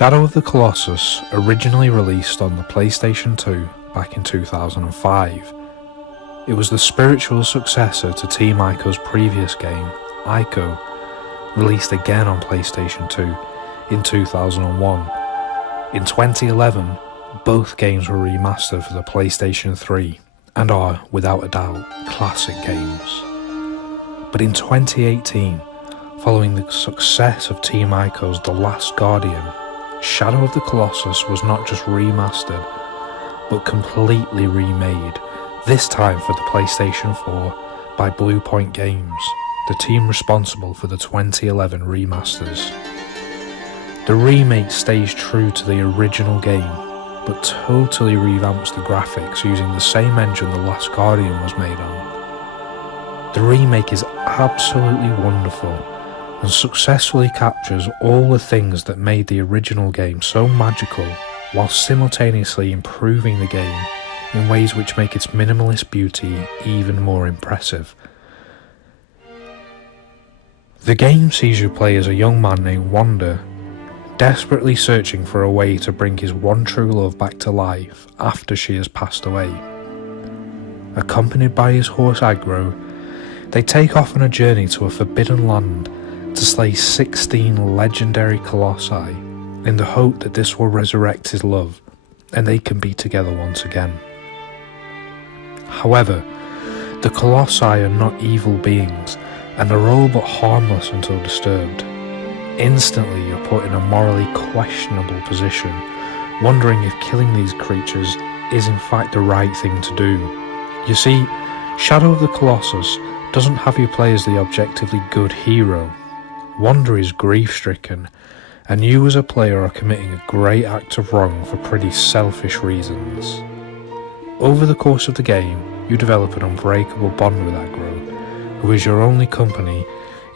Shadow of the Colossus originally released on the PlayStation 2 back in 2005. It was the spiritual successor to Team Ico's previous game, Ico, released again on PlayStation 2 in 2001. In 2011, both games were remastered for the PlayStation 3 and are, without a doubt, classic games. But in 2018, following the success of Team Ico's The Last Guardian, Shadow of the Colossus was not just remastered, but completely remade, this time for the PlayStation 4 by Bluepoint Games, the team responsible for the 2011 remasters. The remake stays true to the original game, but totally revamps the graphics using the same engine The Last Guardian was made on. The remake is absolutely wonderful and successfully captures all the things that made the original game so magical, while simultaneously improving the game in ways which make its minimalist beauty even more impressive. The game sees you play as a young man named Wander, desperately searching for a way to bring his one true love back to life after she has passed away. Accompanied by his horse Agro, they take off on a journey to a forbidden land to slay 16 legendary colossi in the hope that this will resurrect his love and they can be together once again. However, the colossi are not evil beings and are all but harmless until disturbed. Instantly you're put in a morally questionable position, wondering if killing these creatures is in fact the right thing to do. You see, Shadow of the Colossus doesn't have you play as the objectively good hero. Wander is grief-stricken, and you as a player are committing a great act of wrong for pretty selfish reasons. Over the course of the game, you develop an unbreakable bond with Agro, who is your only company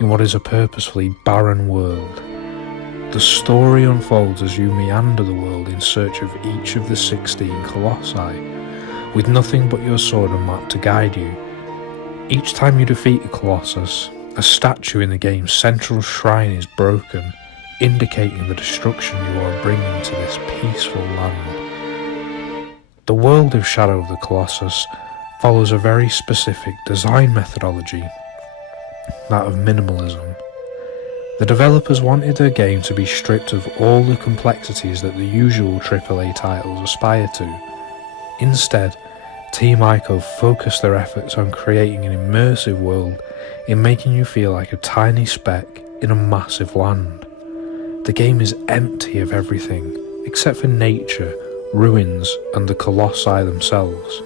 in what is a purposefully barren world. The story unfolds as you meander the world in search of each of the 16 colossi, with nothing but your sword and map to guide you. Each time you defeat a colossus, a statue in the game's central shrine is broken, indicating the destruction you are bringing to this peaceful land. The world of Shadow of the Colossus follows a very specific design methodology, that of minimalism. The developers wanted their game to be stripped of all the complexities that the usual AAA titles aspire to. Instead, Team Ico focused their efforts on creating an immersive world in making you feel like a tiny speck in a massive land. The game is empty of everything, except for nature, ruins, and the colossi themselves.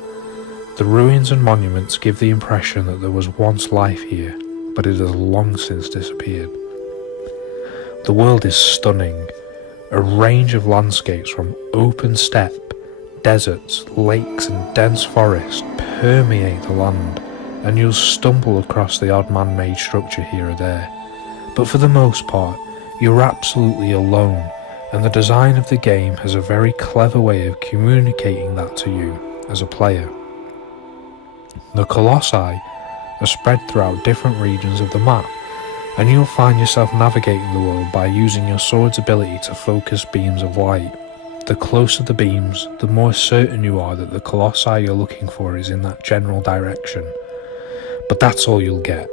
The ruins and monuments give the impression that there was once life here, but it has long since disappeared. The world is stunning. A range of landscapes from open steppe, deserts, lakes and dense forest permeate the land, and you'll stumble across the odd man-made structure here or there. But for the most part, you're absolutely alone, and the design of the game has a very clever way of communicating that to you as a player. The colossi are spread throughout different regions of the map, and you'll find yourself navigating the world by using your sword's ability to focus beams of light. The closer the beams, the more certain you are that the colossi you're looking for is in that general direction. But that's all you'll get.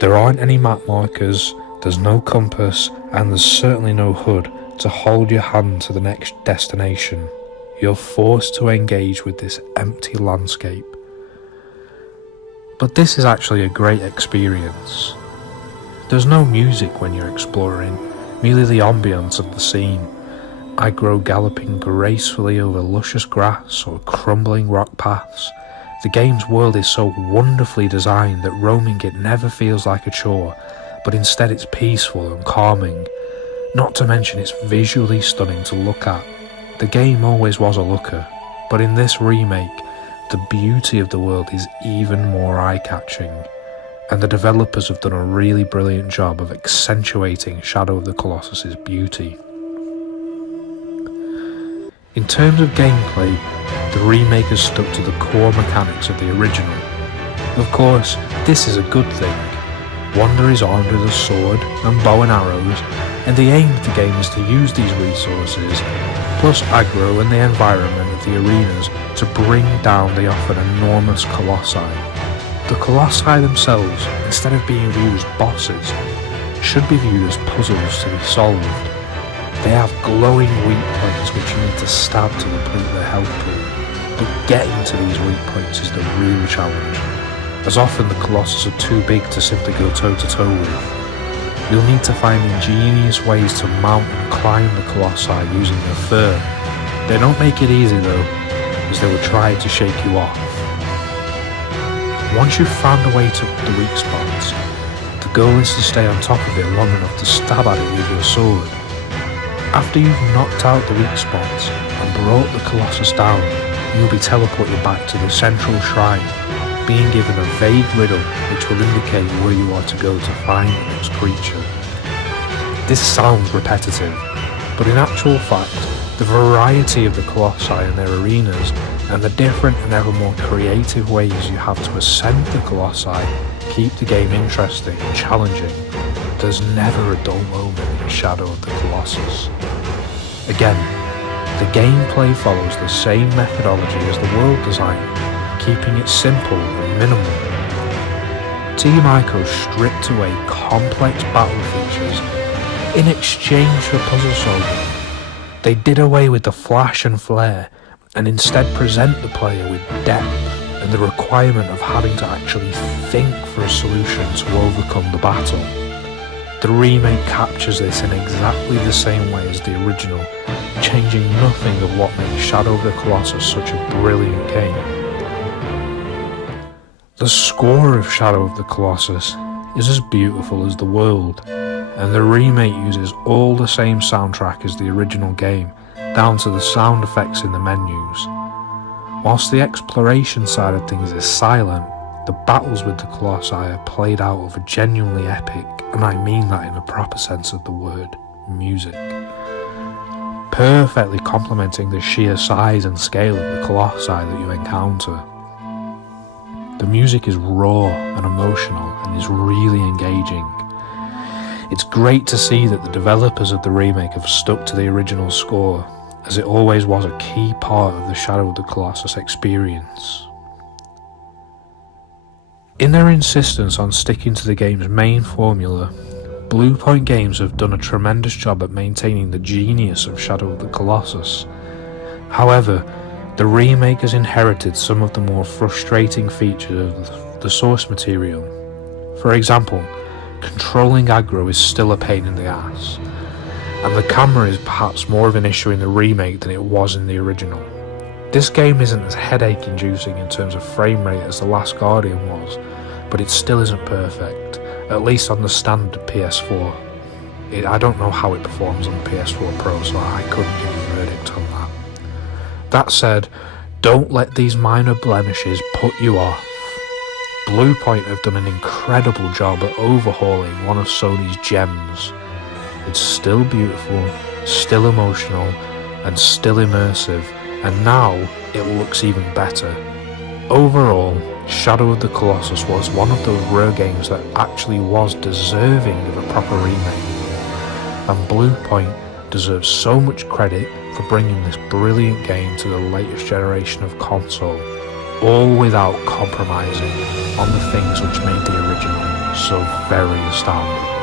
There aren't any map markers, there's no compass, and there's certainly no HUD to hold your hand to the next destination. You're forced to engage with this empty landscape. But this is actually a great experience. There's no music when you're exploring, merely the ambience of the scene. Agro galloping gracefully over luscious grass or crumbling rock paths. The game's world is so wonderfully designed that roaming it never feels like a chore, but instead it's peaceful and calming. Not to mention it's visually stunning to look at. The game always was a looker, but in this remake, the beauty of the world is even more eye-catching, and the developers have done a really brilliant job of accentuating Shadow of the Colossus' beauty. In terms of gameplay, the remake has stuck to the core mechanics of the original. Of course, this is a good thing. Wander is armed with a sword and bow and arrows, and the aim of the game is to use these resources, plus aggro and the environment of the arenas, to bring down the often enormous colossi. The colossi themselves, instead of being viewed as bosses, should be viewed as puzzles to be solved. They have glowing weak points which you need to stab to deplete their health pool, but getting to these weak points is the real challenge, as often the colossus are too big to simply go toe to toe with. You'll need to find ingenious ways to mount and climb the colossi using their fur. They don't make it easy though, as they will try to shake you off. Once you've found a way to the weak spots, the goal is to stay on top of it long enough to stab at it with your sword. After you've knocked out the weak spots and brought the colossus down, you'll be teleported back to the central shrine, being given a vague riddle which will indicate where you are to go to find the next creature. This sounds repetitive, but in actual fact, the variety of the colossi and their arenas, and the different and ever more creative ways you have to ascend the colossi, keep the game interesting and challenging. There's never a dull moment in Shadow of the Colossus. Again, the gameplay follows the same methodology as the world design, keeping it simple and minimal. Team Ico stripped away complex battle features in exchange for puzzle solving. They did away with the flash and flare and instead present the player with depth and the requirement of having to actually think for a solution to overcome the battle. The remake captures this in exactly the same way as the original, changing nothing of what makes Shadow of the Colossus such a brilliant game. The score of Shadow of the Colossus is as beautiful as the world, and the remake uses all the same soundtrack as the original game, down to the sound effects in the menus. Whilst the exploration side of things is silent, the battles with the Colossi are played out over genuinely epic, and I mean that in the proper sense of the word, music, perfectly complementing the sheer size and scale of the Colossi that you encounter. The music is raw and emotional and is really engaging. It's great to see that the developers of the remake have stuck to the original score, as it always was a key part of the Shadow of the Colossus experience. In their insistence on sticking to the game's main formula, Bluepoint Games have done a tremendous job at maintaining the genius of Shadow of the Colossus. However, the remake has inherited some of the more frustrating features of the source material. For example, controlling aggro is still a pain in the ass, and the camera is perhaps more of an issue in the remake than it was in the original. This game isn't as headache-inducing in terms of frame rate as The Last Guardian was, but it still isn't perfect, at least on the standard PS4. I don't know how it performs on the PS4 Pro, so I couldn't give a verdict on that. That said, don't let these minor blemishes put you off. Bluepoint have done an incredible job at overhauling one of Sony's gems. It's still beautiful, still emotional, and still immersive, and now it looks even better. Overall, Shadow of the Colossus was one of those rare games that actually was deserving of a proper remake, and Bluepoint deserves so much credit for bringing this brilliant game to the latest generation of console, all without compromising on the things which made the original so very astounding.